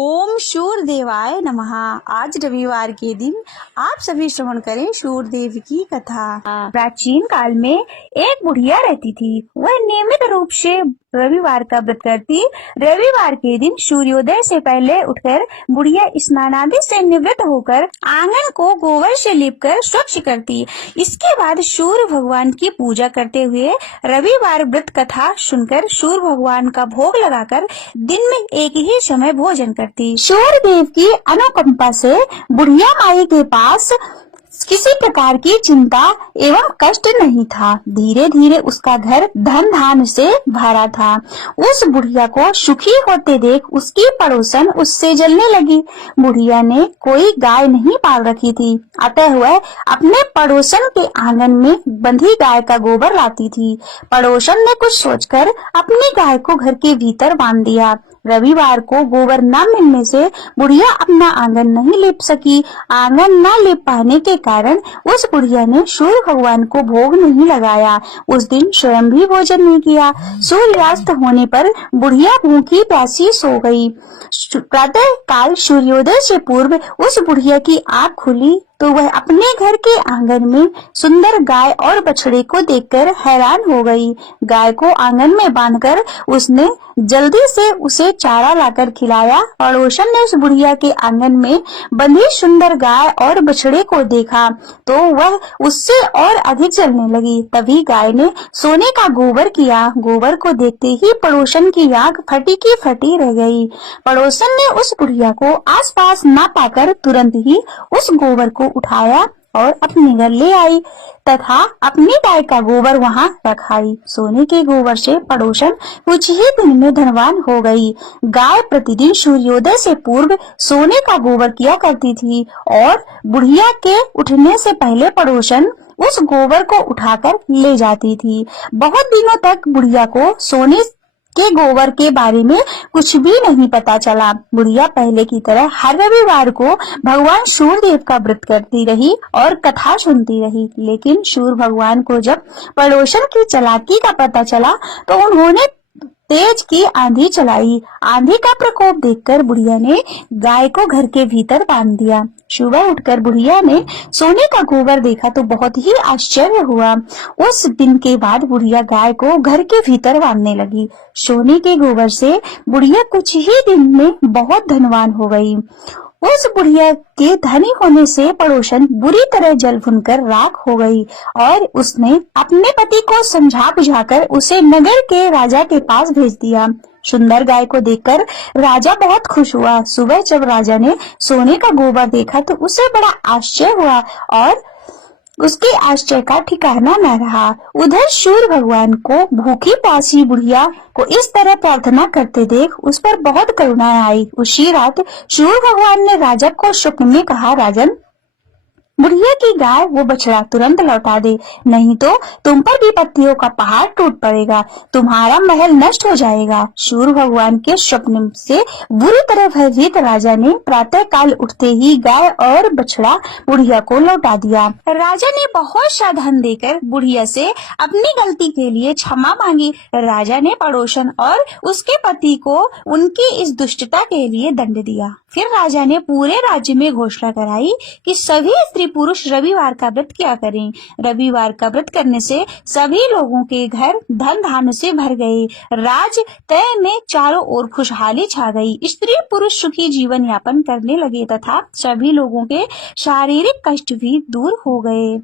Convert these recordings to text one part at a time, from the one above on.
ओम शूर देवाय नमः। आज रविवार के दिन आप सभी श्रवण करें शूरदेव की कथा। प्राचीन काल में एक बुढ़िया रहती थी। वह नियमित रूप से रविवार का व्रत करती। रविवार के दिन सूर्योदय से पहले उठकर बुढ़िया स्नान आदि से निवृत्त होकर आंगन को गोबर से लीपकर स्वच्छ करती। इसके बाद सूर्य भगवान की पूजा करते हुए रविवार व्रत कथा सुनकर सूर्य भगवान का भोग लगाकर दिन में एक ही समय भोजन करती। सूर्यदेव की अनुकंपा से बुढ़िया माई के पास किसी प्रकार की चिंता एवं कष्ट नहीं था। धीरे धीरे उसका घर धन धान से भरा था। उस बुढ़िया को सुखी होते देख उसकी पड़ोसन उससे जलने लगी। बुढ़िया ने कोई गाय नहीं पाल रखी थी, अतः वह अपने पड़ोसन के आंगन में बंधी गाय का गोबर लाती थी। पड़ोसन ने कुछ सोचकर अपनी गाय को घर के भीतर बांध दिया। रविवार को गोबर न मिलने से बुढ़िया अपना आंगन नहीं लीप सकी। आंगन न लीप पाने के कारण उस बुढ़िया ने सूर्य भगवान को भोग नहीं लगाया। उस दिन स्वयं भी भोजन नहीं किया। सूर्यास्त होने पर बुढ़िया भूखी प्यासी सो गई। प्रातः काल सूर्योदय से पूर्व उस बुढ़िया की आँख खुली तो वह अपने घर के आंगन में सुंदर गाय और बछड़े को देखकर हैरान हो गई। गाय को आंगन में बांधकर उसने जल्दी से उसे चारा लाकर खिलाया। पड़ोसन ने उस बुढ़िया के आंगन में बंधी सुंदर गाय और बछड़े को देखा तो वह उससे और अधिक जलने लगी। तभी गाय ने सोने का गोबर किया। गोबर को देखते ही पड़ोसन की आंख फटी की फटी रह गई। पड़ोसन ने उस बुढ़िया को आसपास न पाकर तुरंत ही उस गोबर को उठाया और अपने घर ले आई तथा अपनी गाय का गोबर वहां रखाई। सोने के गोबर से पड़ोसन कुछ ही दिन में धनवान हो गई। गाय प्रतिदिन सूर्योदय से पूर्व सोने का गोबर किया करती थी और बुढ़िया के उठने से पहले पड़ोसन उस गोबर को उठाकर ले जाती थी। बहुत दिनों तक बुढ़िया को सोने के गोबर के बारे में कुछ भी नहीं पता चला। बुढ़िया पहले की तरह हर रविवार को भगवान सूर्यदेव का व्रत करती रही और कथा सुनती रही। लेकिन सूर्य भगवान को जब पड़ोसन की चालाकी का पता चला तो उन्होंने तेज की आंधी चलाई। आंधी का प्रकोप देखकर बुढ़िया ने गाय को घर के भीतर बांध दिया। सुबह उठकर बुढ़िया ने सोने का गोबर देखा तो बहुत ही आश्चर्य हुआ। उस दिन के बाद बुढ़िया गाय को घर के भीतर बांधने लगी। सोने के गोबर से बुढ़िया कुछ ही दिन में बहुत धनवान हो गई। उस बुढ़िया के धनी होने से पड़ोसन बुरी तरह जल भुनकर राख हो गई और उसने अपने पति को समझा बुझाकर उसे नगर के राजा के पास भेज दिया। सुंदर गाय को देखकर राजा बहुत खुश हुआ। सुबह जब राजा ने सोने का गोबर देखा तो उसे बड़ा आश्चर्य हुआ और उसके आश्चर्य का ठिकाना न रहा। उधर सूर्य भगवान को भूखी प्यासी बुढ़िया को इस तरह प्रार्थना करते देख उस पर बहुत करुणा आई। उसी रात सूर्य भगवान ने राजा को स्वप्न में कहा, राजन, बुढ़िया की गाय वो बछड़ा तुरंत लौटा दे, नहीं तो तुम पर विपत्तियों का पहाड़ टूट पड़ेगा, तुम्हारा महल नष्ट हो जाएगा। सूर्य भगवान के स्वप्न से बुरी तरह भयभीत राजा ने प्रातः काल उठते ही गाय और बछड़ा बुढ़िया को लौटा दिया। राजा ने बहुत सा धन देकर बुढ़िया से अपनी गलती के लिए क्षमा मांगी। राजा ने पड़ोसन और उसके पति को उनकी इस दुष्टता के लिए दंड दिया। फिर राजा ने पूरे राज्य में घोषणा कराई कि सभी स्त्री पुरुष रविवार का व्रत किया करें। रविवार का व्रत करने से सभी लोगों के घर धन धान्य से भर गए। राज तय में चारों ओर खुशहाली छा गई। स्त्री पुरुष सुखी जीवन यापन करने लगे तथा सभी लोगों के शारीरिक कष्ट भी दूर हो गए।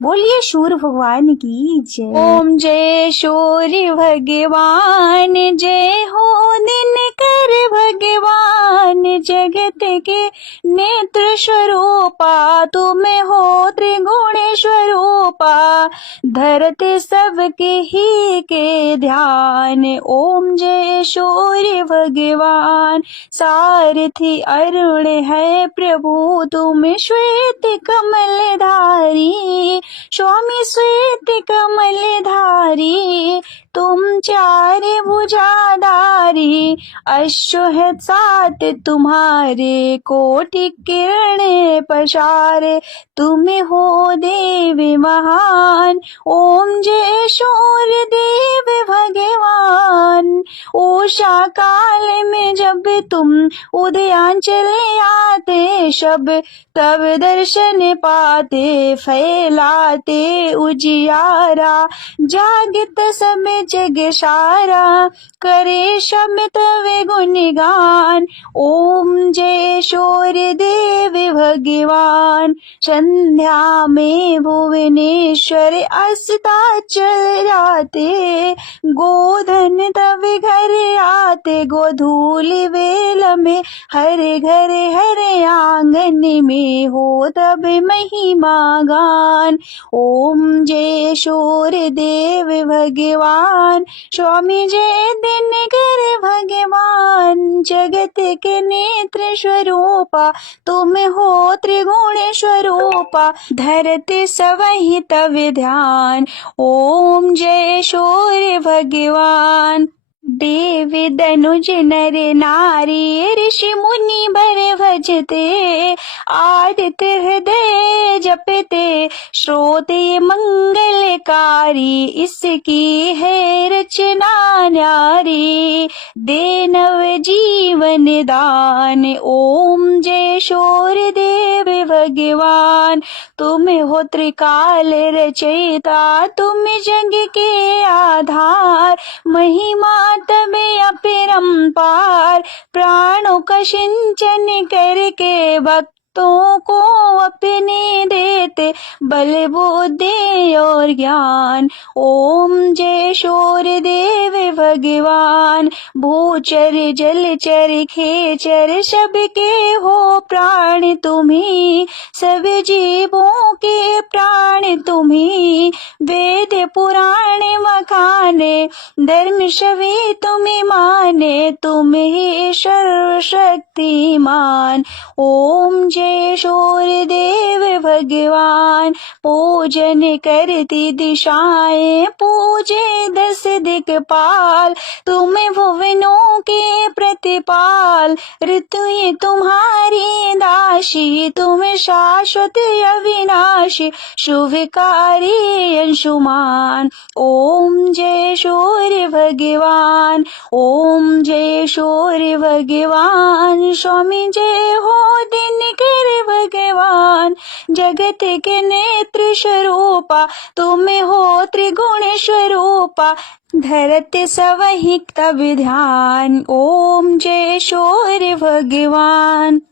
बोलिए सूर्य भगवान की जय। ओम जय सूर्य भगवान जय हो, दिन कर भगवान जगत के नेत्र स्वरूपा, तुम हो त्रिगुण स्वरूपा, धरते सबके ही के ध्यान। ओम जय सूर्य भगवान, सारथी अरुण है प्रभु, तुम श्वेत कमल धारी, स्वामी श्वेत कमल धारी, तुम चार भुजाधारी, अश्व है सात तुम्हारे कोटि किरण पसारे, तुम हो देव महान। ओम जय सूर्य देव भगवान। उषा काल में जब तुम उदयांचल आते, शब तब दर्शन पाते, फैलाते उजियारा, जागत सब जग सारा, करे शब्द तव गुणगान। ओम जय सूर्य देव भगवान। संध्या में भुवनेश्वर अस्ताचल जाते, गोधन तब घर आते, गोधूल वेल में हर घर हर आंगन में हो तब महिमा गान। ओम जय सूर्य देव भगवान। स्वामी जय दिनकर भगवान। जगत के नेत्र स्वरूपा, तुम हो त्रिगुण स्वरूपा, धरते सवहि तव ध्यान। ओम जय सूर्य भगवान। देव दनुज नर नारी, ऋषि मुनि बर भजते, आदित्य हृदय जपते, श्रोते मंगलकारी, इसकी है रचना न्यारी, दे नव जीवन दान। ओम जय सूर्य देव भगवान। तुम हो त्रिकाल रचयिता, तुम जग के आधार, महिमा तब अपरंपार, प्राणों का सिंचन करके भक्तों को अपने देते, बल बुद्धि और ज्ञान। ओम जय सूर्य देव भगवान। भूचर जलचर खेचर सबके हो प्राण तुम्ही, सब जीवों के प्राण तुम्ही, वेद पुराण मखाने, धर्म सभी तुम्हें माने, तुम ही सर्वशक्तिमान। ओम जय सूर्य देव भगवान। पूजन करती दिशाएं, पूजे दस दिक्पाल, तुम भुवनों के प्रतिपाल, ऋतुएं तुम्हारी दासी, तुम शाश्वत अविनाशी, शुभकारी अंशुमान। ओम जय सूर्य भगवान। ओम जय सूर्य भगवान। स्वामी जय हो दिनकर भगवान। जगत के नेत्र स्वरूपा, तुम हो त्रिगुण स्वरूपा, धरते सवहि तब ध्यान। ओम जय सूर्य भगवान।